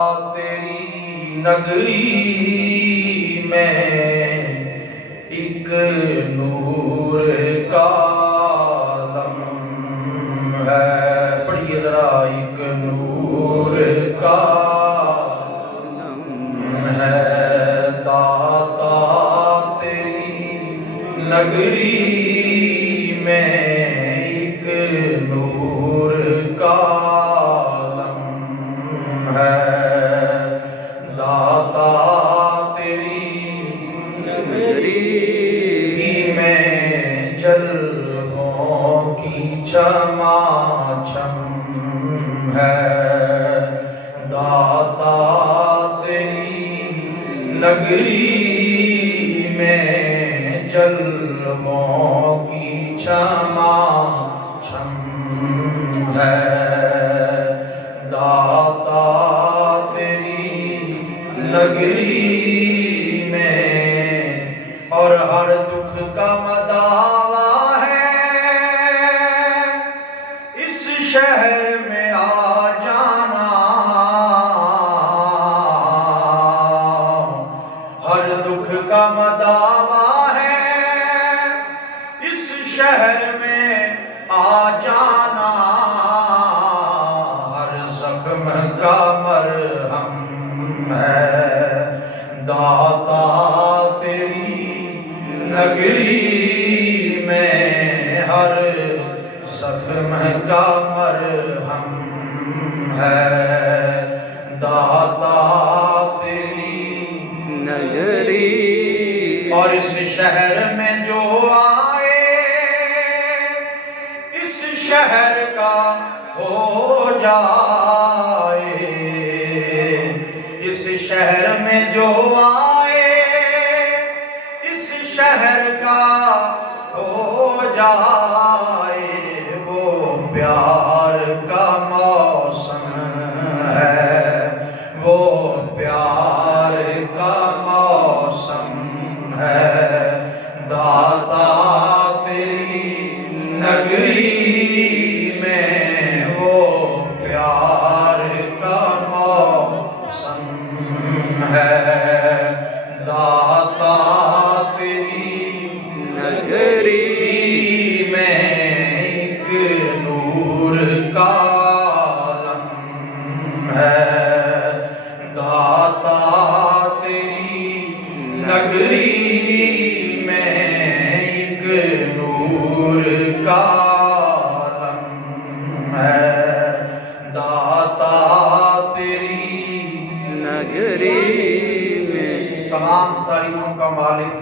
تیری نگری میں ایک نور کا عالم ہے. پڑھیے ذرا. ایک نور کا عالم ہے داتا تیری نگری میں ایک نور کا عالم ہے. داتا تیری نگری میں جلووں کی چماچم ہے. داتا تیری نگری میں جلووں کی چماچم ہے. داتا تیری نگری میں اور ہر دکھ کا مداوا ہے. اس شہر میں آ جانا. ہر دکھ کا مداوا ہے. اس شہر میں آ جانا. ہر زخم کا مرہم ہے. داتا تیری نگری میں ہر زخم کا مرہم ہے. داتا تیری نگری اور اس شہر میں جو آئے اس شہر کا ہو جائے. اس شہر میں جو آئے اس شہر کا ہو جائے. وہ پیار کا موسم ہے. وہ پیار کا موسم ہے. داتا تیری نگری میں وہ پیار کا موسم ہے. داتا تیری نگری میں ایک نور کا عالم ہے. داتا تیری نگری میں ایک نور کا عالم ہے. داتا تیری نگری میں تمام تعریفوں کا مالک